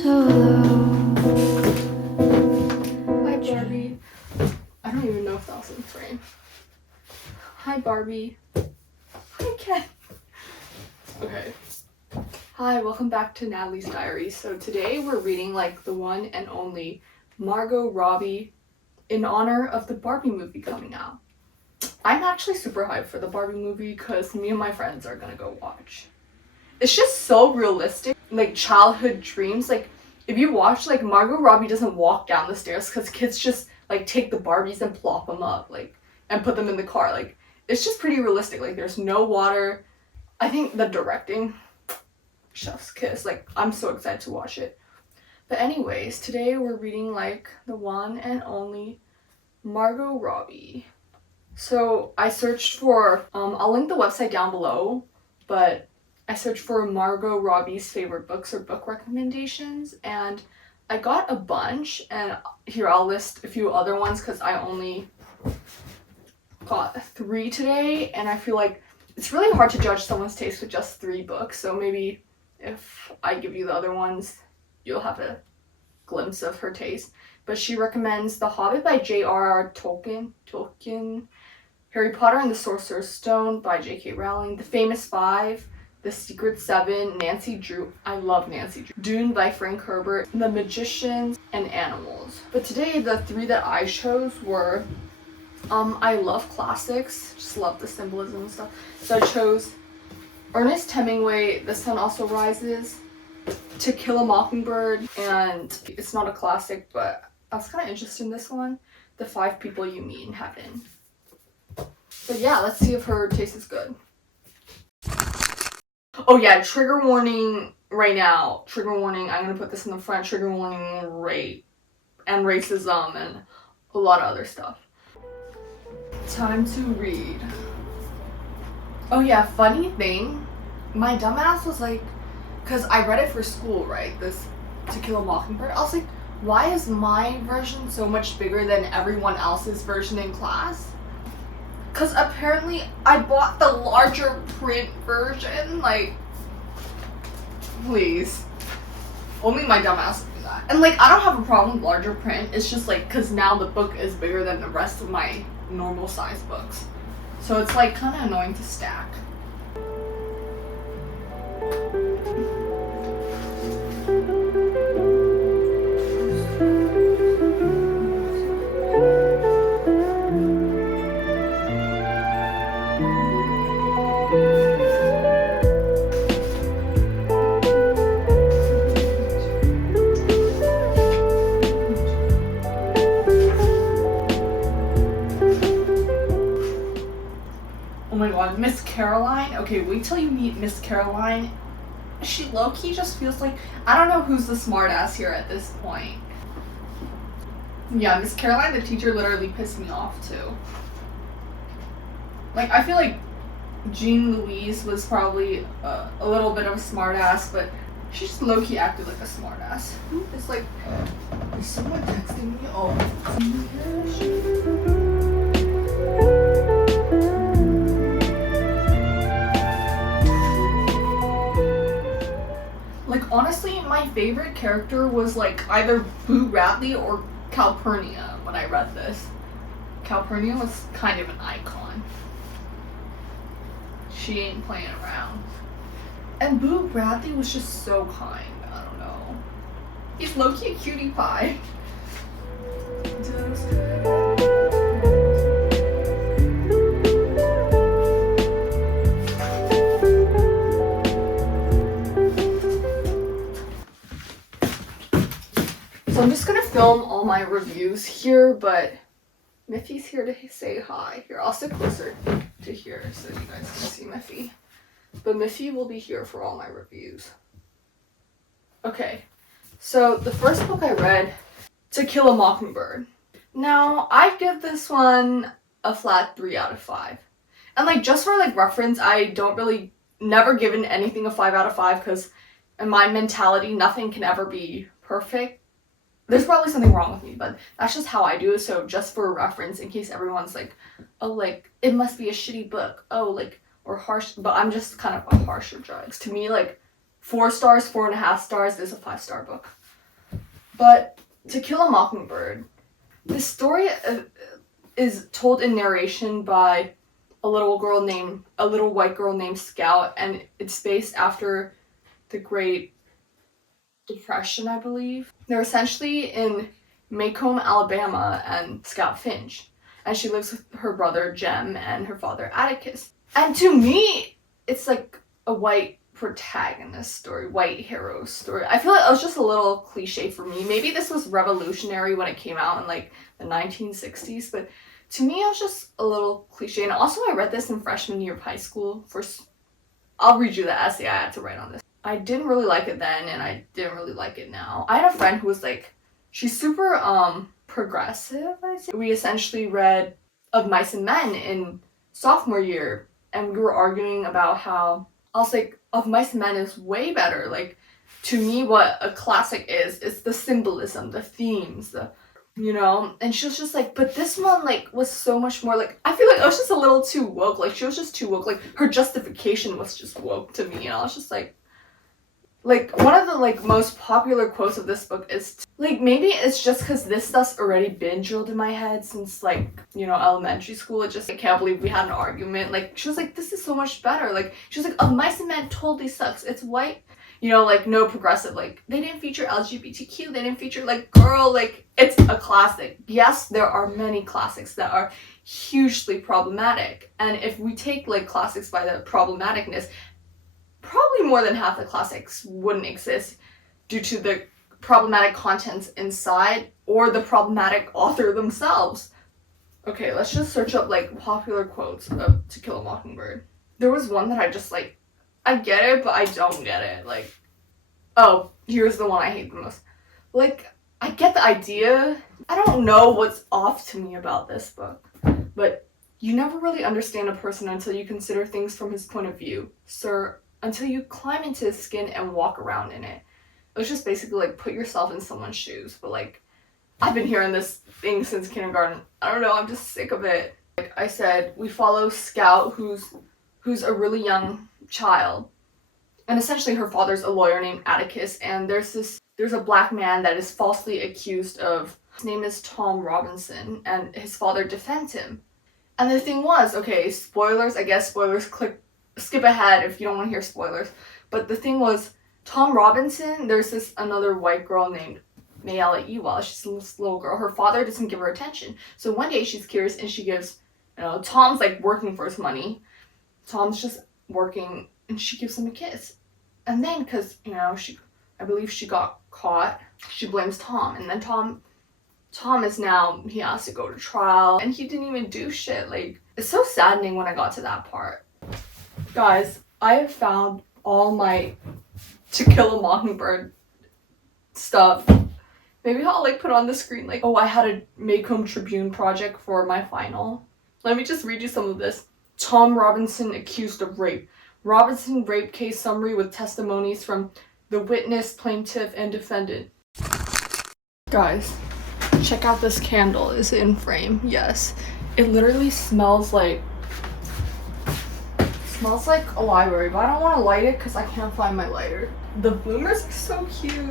solo. Hi Barbie. I don't even know if that was in frame. Hi Barbie. Hi Ken. Okay. Hi, welcome back to Natalie's Diary. So today we're reading like the one and only Margot Robbie in honor of the Barbie movie coming out. I'm actually super hyped for the Barbie movie because me and my friends are gonna go watch. It's just so realistic, like childhood dreams. Like if you watch, like Margot Robbie doesn't walk down the stairs because kids just like take the Barbies and plop them up, like, and put them in the car. Like it's just pretty realistic. Like there's no water. I think the directing, chef's kiss. Like I'm so excited to watch it. But anyways, today we're reading like the one and only Margot Robbie. So I searched for, I'll link the website down below, but I searched for Margot Robbie's favorite books or book recommendations, and I got a bunch, and here I'll list a few other ones because I only got 3 today, and I feel like it's really hard to judge someone's taste with just 3 books, so maybe if I give you the other ones, you'll have a glimpse of her taste. But she recommends The Hobbit by J.R.R. Tolkien, Harry Potter and the Sorcerer's Stone by J.K. Rowling, The Famous Five, The Secret Seven, Nancy Drew, I love Nancy Drew, Dune by Frank Herbert, The Magicians, and Animals. But today the 3 that I chose were, I love classics, just love the symbolism and stuff. So I chose Ernest Hemingway, The Sun Also Rises, To Kill a Mockingbird, and it's not a classic, but I was kind of interested in this one, The 5 People You Meet in Heaven. But yeah, let's see if her taste is good. Oh yeah, trigger warning right now. Trigger warning, I'm gonna put this in the front. Trigger warning, rape and racism and a lot of other stuff. Time to read. Oh yeah, funny thing, my dumbass was like, because I read it for school, right? This To Kill a Mockingbird. I was like, why is my version so much bigger than everyone else's version in class? Because apparently I bought the larger print version. Like, please. Only my dumbass would do that. And like, I don't have a problem with larger print. It's just like, because now the book is bigger than the rest of my normal size books. So it's like kind of annoying to stack. Oh my god, Miss Caroline? Okay, wait till you meet Miss Caroline. She low-key just feels like, I don't know who's the smartass here at this point. Yeah, Miss Caroline, the teacher, literally pissed me off too. Like, I feel like Jean Louise was probably a little bit of a smartass, but she just low-key acted like a smartass. It's like, is someone texting me? Oh. Like, honestly, my favorite character was like either Boo Radley or Calpurnia when I read this. Calpurnia was kind of an icon. She ain't playing around. And Boo Radley was just so kind. I don't know. He's low-key a cutie pie. So I'm just gonna film all my reviews here, but Miffy's here to say hi. Here, I'll sit closer to here so you guys can see Miffy. But Miffy will be here for all my reviews. Okay, so the first book I read, To Kill a Mockingbird. Now, I give this one a flat 3 out of 5. And like, just for like reference, I don't really, never given anything a 5 out of 5 because in my mentality, nothing can ever be perfect. There's probably something wrong with me, but that's just how I do it. So just for reference, in case everyone's like, oh, like, it must be a shitty book. Oh, like, or harsh. But I'm just kind of a harsher judge. To me, like, 4 stars, 4.5 stars is a 5-star book. But To Kill a Mockingbird, this story is told in narration by a little white girl named Scout, and it's based after the Great Depression, I believe. They're essentially in Macomb, Alabama, and Scout Finch, and she lives with her brother Jem and her father Atticus. And to me, it's like a white protagonist story, white hero story. I feel like it was just a little cliche for me. Maybe this was revolutionary when it came out in like the 1960s, but to me it was just a little cliche. And also I read this in freshman year of high school. I'll read you the essay I had to write on this. I didn't really like it then, and I didn't really like it now. I had a friend who was like, she's super progressive, I'd say. We essentially read Of Mice and Men in sophomore year, and we were arguing about how, I was like, Of Mice and Men is way better. Like, to me, what a classic is the symbolism, the themes, and she was just like, but this one, like, was so much more, like, I feel like it was just a little too woke. Like, she was just too woke. Like, her justification was just woke to me, and I was just like, one of the, like, most popular quotes of this book is, like, maybe it's just because this stuff's already been drilled in my head since, like, elementary school. It just, I can't believe we had an argument. Like, she was like, this is so much better. Like, she was like, Of Mice and Men totally sucks. It's white. Like, no progressive. Like, they didn't feature LGBTQ. They didn't feature, like, girl. Like, it's a classic. Yes, there are many classics that are hugely problematic. And if we take, like, classics by the problematicness, probably more than half the classics wouldn't exist due to the problematic contents inside or the problematic author themselves. Okay, let's just search up, like, popular quotes of To Kill a Mockingbird. There was one that I just, like, I get it, but I don't get it. Like, oh, here's the one I hate the most. Like, I get the idea. I don't know what's off to me about this book, but you never really understand a person until you consider things from his point of view, sir, until you climb into his skin and walk around in it. It was just basically, like, put yourself in someone's shoes, but, like, I've been hearing this thing since kindergarten. I don't know, I'm just sick of it. Like I said, we follow Scout, who's a really young child, and essentially her father's a lawyer named Atticus, and there's a black man that is falsely accused of, his name is Tom Robinson, and his father defends him. And the thing was, okay, spoilers, I guess spoilers, skip ahead if you don't want to hear spoilers, but the thing was, Tom Robinson, there's this another white girl named Mayella Ewell. She's this little girl. Her father doesn't give her attention, so one day she's curious and she gives, Tom's like working for his money, Tom's just working, and she gives him a kiss. And then, because, I believe she got caught, she blames Tom. And then Tom is now, he has to go to trial. And he didn't even do shit. Like, it's so saddening when I got to that part. Guys, I have found all my To Kill a Mockingbird stuff. Maybe I'll, like, put on the screen, like, oh, I had a Macomb Tribune project for my final. Let me just read you some of this. Tom Robinson accused of rape. Robinson rape case summary with testimonies from the witness, plaintiff, and defendant. Guys, check out this candle. Is it in frame? Yes. It literally smells like a library, but I don't want to light it because I can't find my lighter. The bloomers are so cute.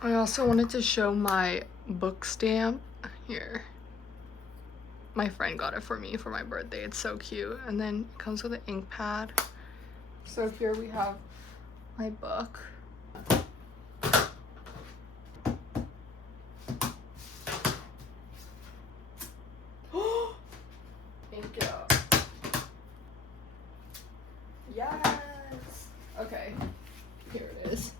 I also wanted to show my book stamp here. My friend got it for me for my birthday. It's so cute. And then it comes with an ink pad. So here we have my book. Thank you. Yes. Okay. Here it is.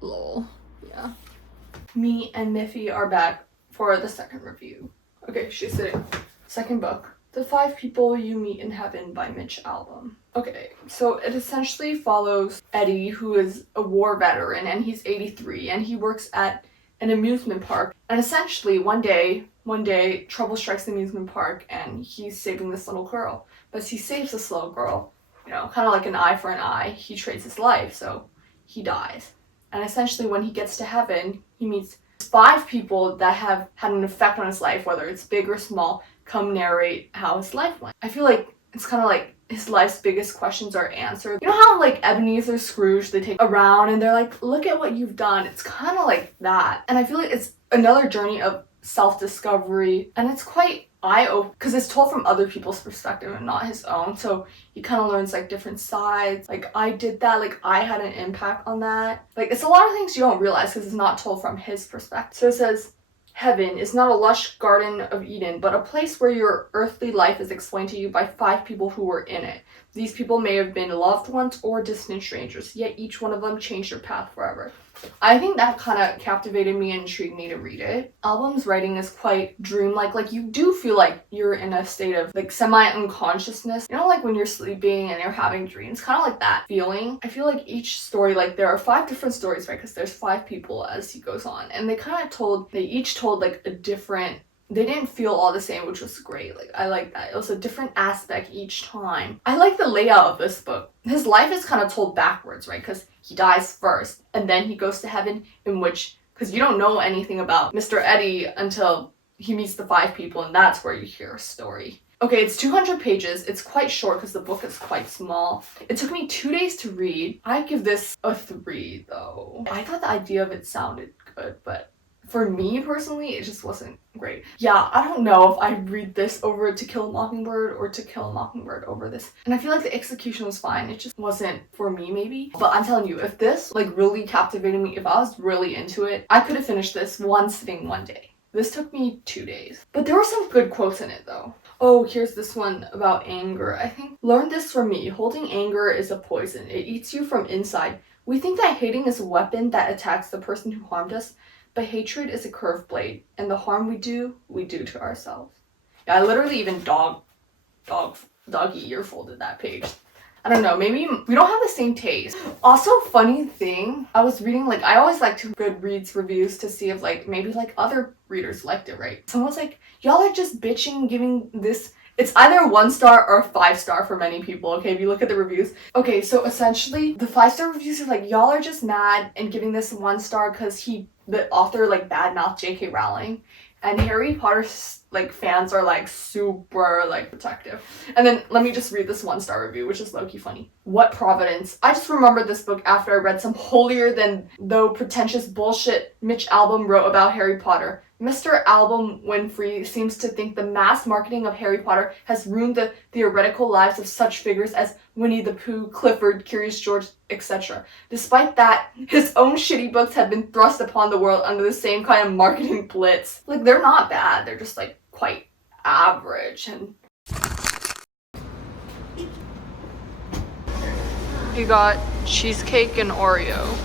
Lol. Yeah. Me and Miffy are back for the second review. Okay, she's sitting. Second book. The Five People You Meet in Heaven by Mitch Albom. Okay, so it essentially follows Eddie, who is a war veteran, and he's 83, and he works at an amusement park. And essentially, one day, one day trouble strikes the amusement park and he's saving this little girl. But as he saves this little girl, you know, kind of like an eye for an eye, he trades his life, so he dies. And essentially when he gets to heaven, he meets 5 people that have had an effect on his life, whether it's big or small, come narrate how his life went. I feel like it's kind of like his life's biggest questions are answered. You know how like Ebenezer Scrooge, they take around and they're like, look at what you've done. It's kind of like that. And I feel like it's another journey of self-discovery, and it's quite eye-opening because it's told from other people's perspective and not his own, so he kind of learns like different sides, like I did that, like I had an impact on that. Like it's a lot of things you don't realize because it's not told from his perspective. So it says, heaven is not a lush garden of Eden, but a place where your earthly life is explained to you by 5 people who were in it. These people may have been loved ones or distant strangers, yet each one of them changed your path forever. I think that kind of captivated me and intrigued me to read it. Album's writing is quite dreamlike. Like you do feel like you're in a state of like semi-unconsciousness. You know, like when you're sleeping and you're having dreams, kind of like that feeling. I feel like each story, like there are 5 different stories, right? Because there's 5 people as he goes on, and they each told like a different. They didn't feel all the same, which was great. Like I like that. It was a different aspect each time. I like the layout of this book. His life is kind of told backwards, right? Because he dies first and then he goes to heaven, in which, because you don't know anything about Mr. Eddie until he meets the 5 people, and that's where you hear a story. Okay, it's 200 pages. It's quite short because the book is quite small. It took me 2 days to read. I'd give this a 3 though. I thought the idea of it sounded good, but for me personally, it just wasn't great. Yeah, I don't know if I'd read this over To Kill a Mockingbird or To Kill a Mockingbird over this. And I feel like the execution was fine. It just wasn't for me maybe. But I'm telling you, if this like really captivated me, if I was really into it, I could have finished this one sitting one day. This took me 2 days. But there were some good quotes in it though. Oh, here's this one about anger. I think, learn this from me. Holding anger is a poison. It eats you from inside. We think that hating is a weapon that attacks the person who harmed us. But hatred is a curved blade, and the harm we do to ourselves. Yeah, I literally even doggy earfolded that page. I don't know, maybe we don't have the same taste. Also, funny thing, I was reading, like, I always like to Goodreads reviews to see if, like, maybe, like, other readers liked it, right? Someone was like, y'all are just bitching, giving this. It's either 1 star or 5 star for many people, okay, if you look at the reviews. Okay, so essentially, the 5-star reviews are like, y'all are just mad and giving this 1 star because the author, like, badmouthed J.K. Rowling. And Harry Potter, like, fans are, like, super, like, protective. And then, let me just read this 1-star review, which is low-key funny. What Providence. I just remembered this book after I read some holier-than-thou pretentious bullshit Mitch Albom wrote about Harry Potter. Mr. Albom Winfrey seems to think the mass marketing of Harry Potter has ruined the theoretical lives of such figures as Winnie the Pooh, Clifford, Curious George, etc. Despite that, his own shitty books have been thrust upon the world under the same kind of marketing blitz. Like, they're not bad, they're just, like, quite average. And you got cheesecake and Oreo.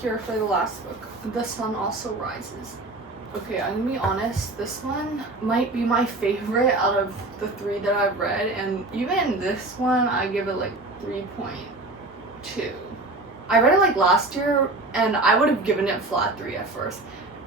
Here for the last book, The Sun Also Rises. Okay, I'm gonna be honest, this one might be my favorite out of the 3 that I've read, and even this one I give it like 3.2. I read it like last year and I would have given it flat 3 at first,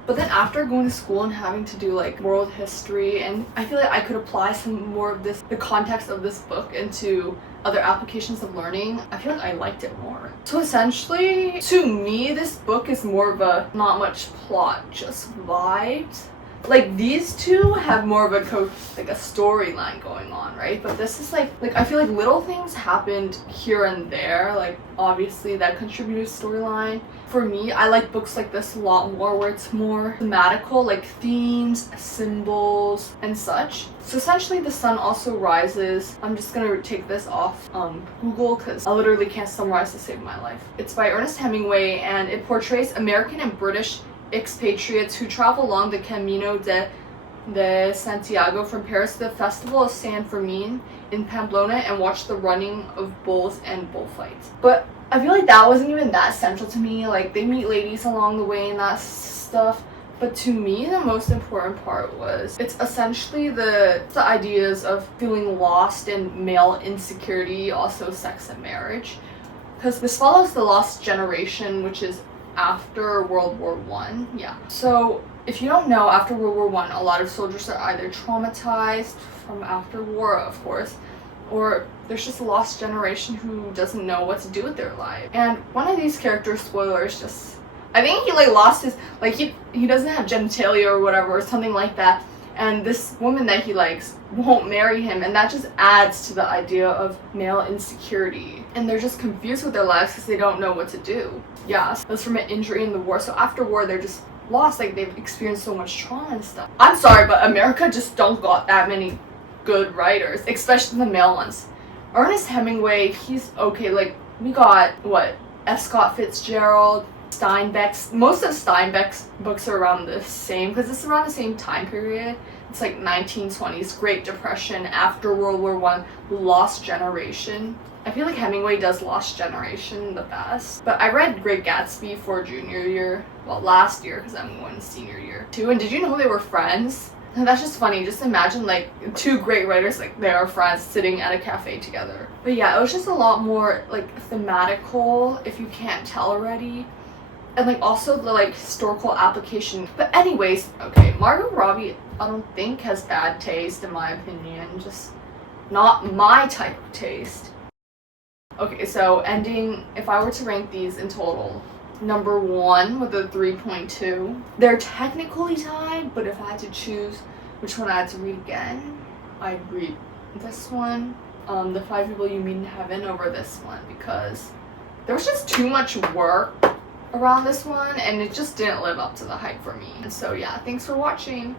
but then after going to school and having to do like world history, and I feel like I could apply some more of the context of this book into other applications of learning, I feel like I liked it more. So essentially, to me, this book is more of a not much plot, just vibes. Like these two have more of a like a storyline going on, right? But this is like I feel like little things happened here and there, like obviously that contributed storyline. For me, I like books like this a lot more where it's more thematical, like themes, symbols, and such. So essentially The Sun Also Rises, I'm just gonna take this off Google because I literally can't summarize to save my life. It's by Ernest Hemingway and it portrays American and British expatriates who travel along the Camino de Santiago from Paris to the Festival of San Fermin in Pamplona and watch the running of bulls and bullfights. But I feel like that wasn't even that central to me. Like they meet ladies along the way and that stuff. But to me, the most important part was it's essentially the ideas of feeling lost and male insecurity, also sex and marriage. Because this follows the lost generation, which is after World War I. Yeah. So if you don't know, after World War I, a lot of soldiers are either traumatized from after war, of course, or there's just a lost generation who doesn't know what to do with their life. And one of these characters, spoilers, just I think he like lost his he doesn't have genitalia or whatever or something like that. And this woman that he likes won't marry him, and that just adds to the idea of male insecurity. And they're just confused with their lives because they don't know what to do. Yeah, so that's from an injury in the war. So after war, they're just lost. Like they've experienced so much trauma and stuff. I'm sorry, but America just don't got that many good writers, especially the male ones. Ernest Hemingway, he's okay. Like we got what F. Scott Fitzgerald, Steinbeck's. Most of Steinbeck's books are around the same because it's around the same time period. It's like 1920s, Great Depression, after World War I, Lost Generation. I feel like Hemingway does Lost Generation the best. But I read Great Gatsby for junior year, well last year because I'm going senior year too. And did you know they were friends? And that's just funny. Just imagine like two great writers, like they are friends sitting at a cafe together. But yeah, it was just a lot more like thematical, if you can't tell already. And like also the like historical application. But anyways, okay, Margot Robbie I don't think has bad taste in my opinion. Just not my type of taste. Okay, so ending, if I were to rank these in total, number 1 with a 3.2. They're technically tied, but if I had to choose which one I had to read again, I'd read this one, The 5 People You Meet in Heaven, over this one because there was just too much work around this one and it just didn't live up to the hype for me. And so yeah, thanks for watching.